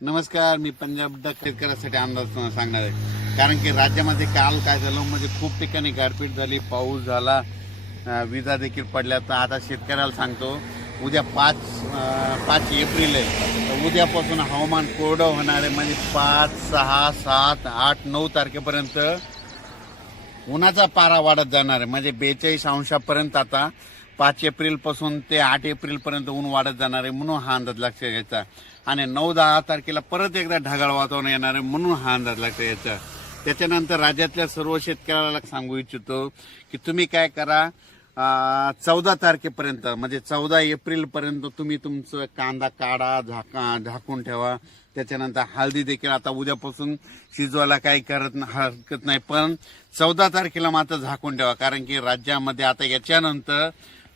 नमस्कार मी पंजाब डक शेतकऱ्यासाठी अंदाज सांगणार आहे. कारण की राज्यामध्ये काल काय झालं म्हणजे खूप ठिकाणी गारपीट झाली पाऊस झाला विजा देखील पडल्या. तर आता शेतकऱ्याला सांगतो उद्या पाच पाच एप्रिल आहे. तर उद्यापासून हवामान कोरडं होणार आहे. म्हणजे पाच सहा सात आठ नऊ तारखेपर्यंत उन्हाचा पारा वाढत जाणार आहे. म्हणजे बेचाळीस अंशापर्यंत आता पाच एप्रिलपासून ते आठ एप्रिल पर्यंत ऊन वाढत जाणार आहे म्हणून हा अंदाज लक्षात घ्यायचा. आणि नऊ दहा तारखेला परत एकदा ढगाळ वातावरण येणार आहे म्हणून हा अंदाज लक्षात घ्यायचा. त्याच्यानंतर राज्यातल्या सर्व शेतकऱ्याला सांगू इच्छितो की तुम्ही काय करा चौदा तारखेपर्यंत म्हणजे चौदा एप्रिलपर्यंत तुम्ही तुमचं कांदा काढा झाका झाकून ठेवा. त्याच्यानंतर हळदी देखील आता उद्यापासून शिजवायला काही करत हरकत नाही पण चौदा तारखेला मात्र झाकून ठेवा. कारण की राज्यामध्ये आता याच्यानंतर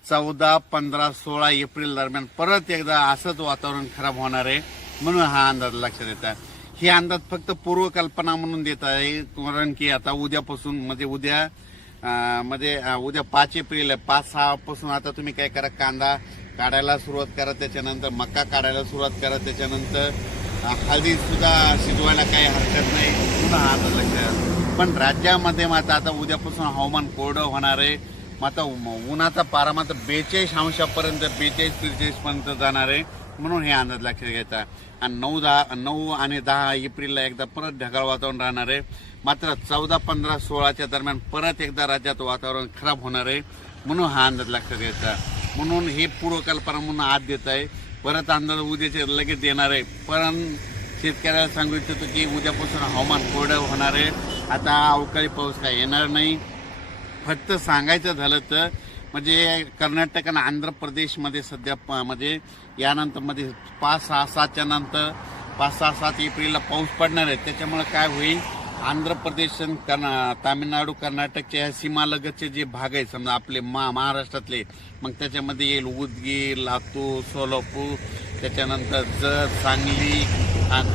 चौदा पंधरा सोळा एप्रिल दरम्यान परत एकदा असंच वातावरण खराब होणार आहे म्हणून हा अंदाज लक्षात देता हे अंदाज फक्त पूर्वकल्पना म्हणून देत आहे कारण की आता उद्यापासून म्हणजे उद्या म्हणजे उद्या पाच एप्रिल आहे. पाच सहापासून आता तुम्ही काय करा कांदा काढायला सुरुवात करा त्याच्यानंतर मका काढायला सुरुवात करा त्याच्यानंतर हळदी सुद्धा शिजवायला काही हरकत नाही पुन्हा हा अंदाज लक्षात पण राज्यामध्ये मात्र आता उद्यापासून हवामान कोरडं होणार आहे. आता उन्हाचा पारा मात्र बेचाळीस अंशापर्यंत बेचाळीस त्रेचाळीसपर्यंत जाणार आहे. म्हणून हे अंदाज लक्षात घ्यायचा आणि नऊ दहा नऊ आणि दहा एप्रिलला एकदा परत ढगाळ वातावरण राहणार आहे. मात्र चौदा पंधरा सोळाच्या दरम्यान परत एकदा राज्यात वातावरण खराब होणार आहे. म्हणून हा अंदाज लक्षात घ्यायचा म्हणून हे पूर्वकल्पना म्हणून आत देत आहे. परत अंदाज उद्याचे लगेच देणार आहे. पण शेतकऱ्याला सांगू इच्छितो की उद्यापासून हवामान कोरडं होणार आहे. आता अवकाळी पाऊस काय येणार नाही. फक्त सांगायचं झालं तर म्हणजे कर्नाटक आणि आंध्र प्रदेशमध्ये सध्या प- म्हणजे यानंतरमध्ये पाच सहा सातच्या नंतर पाच सहा सात एप्रिलला पाऊस पडणार आहे. त्याच्यामुळे काय होईल? आंध्र प्रदेश आणि कर्ना तामिळनाडू कर्नाटकच्या ह्या सीमालगतचे जे भाग आहेत समजा आपले मा महाराष्ट्रातले मग त्याच्यामध्ये येईल उदगीर लातूर सोलापूर त्याच्यानंतर जत सांगली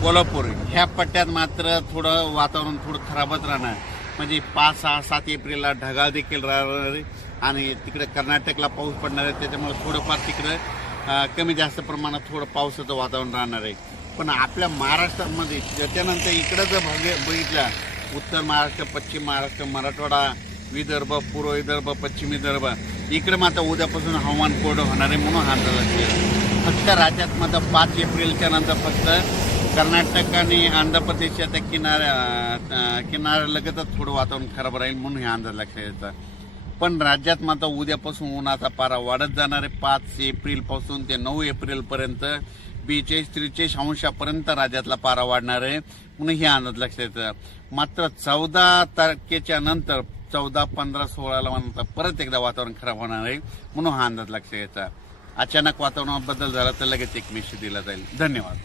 कोल्हापूर ह्या पट्ट्यात मात्र थोडं वातावरण थोडं खराबच राहणार. म्हणजे पाच सहा सात एप्रिलला ढगाळ देखील राहणार आहे. आणि तिकडे कर्नाटकला पाऊस पडणार आहे त्याच्यामुळे थोडंफार तिकडं कमी जास्त प्रमाणात थोडं पावसाचं वातावरण राहणार आहे. पण आपल्या महाराष्ट्रामध्ये त्याच्यानंतर इकडं जर भाग बघितला उत्तर महाराष्ट्र पश्चिम महाराष्ट्र मराठवाडा विदर्भ पूर्व विदर्भ पश्चिम विदर्भ इकडे मात्र उद्यापासून हवामान कोरडं होणार आहे म्हणून हा अंदाज फक्त राज्यात मात्र पाच एप्रिलच्या नंतर फक्त कर्नाटक आणि आंध्र प्रदेशच्या त्या किनाऱ्या किनाऱ्या किनाऱ्यालगतच थोडं वातावरण खराब राहील म्हणून हे अंदाज लक्षात येतात पण राज्यात मात्र उद्यापासून उन्हाचा पारा वाढत जाणार आहे. पाच एप्रिलपासून ते नऊ एप्रिलपर्यंत बेचाळीस त्रेचाळीस अंशापर्यंत राज्यातला पारा वाढणार आहे म्हणून हे अंदाज लक्षात येतं. मात्र चौदा तारखेच्या नंतर चौदा पंधरा सोळाला नंतर परत एकदा वातावरण खराब होणार आहे म्हणून हा अंदाज लक्षात घ्यायचा अचानक वातावरणात बदल झाला तर लगेच एक मेसेज दिला जाईल. धन्यवाद.